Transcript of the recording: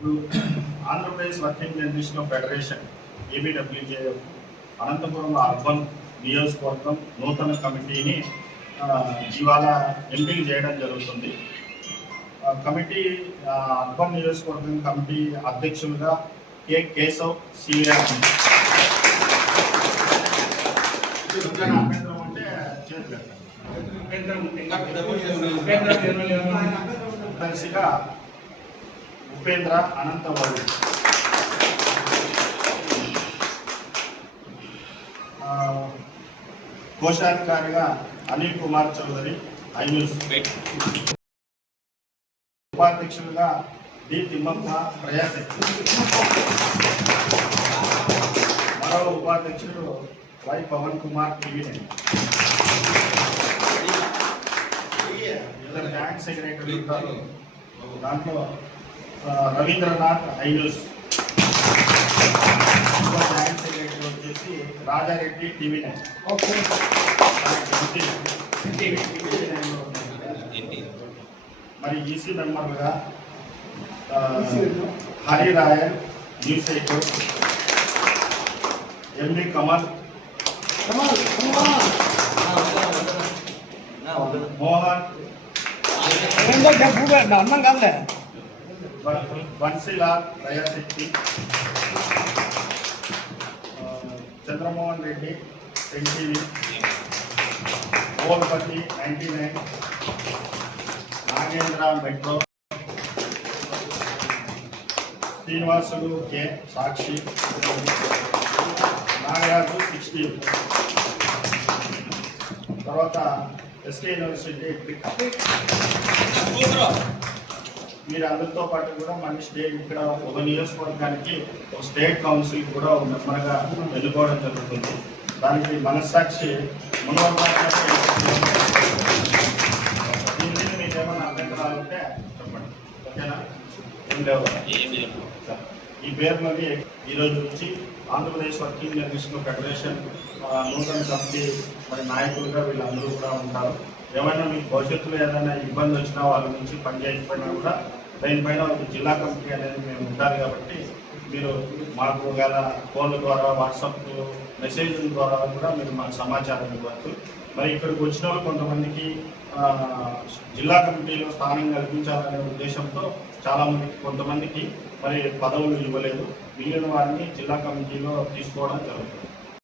ఇప్పుడు ఆంధ్రప్రదేశ్ వర్కింగ్ జర్నలిస్టుల federation ABWJF Anantapuram urban నియోజకవర్గం నూతన కమిటీని ఇవాళ ఎంపిక చేయడం జరుగుతుంది. కమిటీ అర్బన్ నియోజకవర్గం కమిటీ అధ్యక్షులుగా కె కేశవ్ సీనియర్ దర్శిగా ఉపేంద్ర అనంతవాడు, కోశాధికారిగా అనిల్ కుమార్ చౌదరి ఐన్యూస్, ఉపాధ్యక్షులుగా డి తిమ్మప్ప ప్రయాశక్తి, మరో ఉపాధ్యక్షుడు వై పవన్ కుమార్ టీవీ9, ఇద్దరు బ్యాంక్ సెక్రటరీ ఉంటారు. దాంట్లో రవీంద్రనాథ్ ఐన్యూస్, బ్యాంక్ సెక్రటరీ వచ్చేసి రాజారెడ్డి టీవీ9. మరి ఈసీ మెంబర్లుగా హరి రాయల్ న్యూస్ 8, ఎండి కమల్, మోహన్, బన్సీలాల్ ప్రయాశక్తి, చంద్రమోహన్ రెడ్డి ఎన్టీవీ, ఓల్పతి 99, నాగేంద్ర మెట్రో, శ్రీనివాసులు కె సాక్షి, నాగరాజు 60, తర్వాత ఎస్కే యూనివర్సిటీ. మీరు అందరితో పాటు కూడా మన స్టేట్ ఇక్కడ ఒక నియోజకవర్గానికి ఒక స్టేట్ కౌన్సిల్ కూడా మనగా వెళ్ళిపోవడం జరుగుతుంది. దానికి మనస్సాక్షి దీని మీకు ఏమైనా అభ్యంతరాలు ఉంటే చెప్పండి, ఓకేనా? ఏం లేవు. ఈ పేరులోని ఈరోజు నుంచి ఆంధ్రప్రదేశ్ వర్కింగ్ జర్నలిస్టుల ఫెడరేషన్ నూతన కమిటీ మరి నాయకులుగా వీళ్ళందరూ కూడా ఉంటారు. ఏమైనా మీకు భవిష్యత్తులో ఏదైనా ఇబ్బంది వచ్చినా వాళ్ళ నుంచి పనిచేయకపోయినా కూడా దీనిపైన ఒక జిల్లా కమిటీ అనేది మేము ఉంటారు. కాబట్టి మీరు మాకు గల ఫోన్ల ద్వారా, వాట్సాప్ మెసేజ్ల ద్వారా కూడా మీరు మాకు సమాచారం ఇవ్వచ్చు. మరి ఇక్కడికి వచ్చిన వాళ్ళు కొంతమందికి జిల్లా కమిటీలో స్థానం కల్పించాలనే ఉద్దేశంతో చాలామందికి కొంతమందికి మరి పదవులు ఇవ్వలేదు. మిగిలిన వారిని జిల్లా కమిటీలో తీసుకోవడం జరుగుతుంది.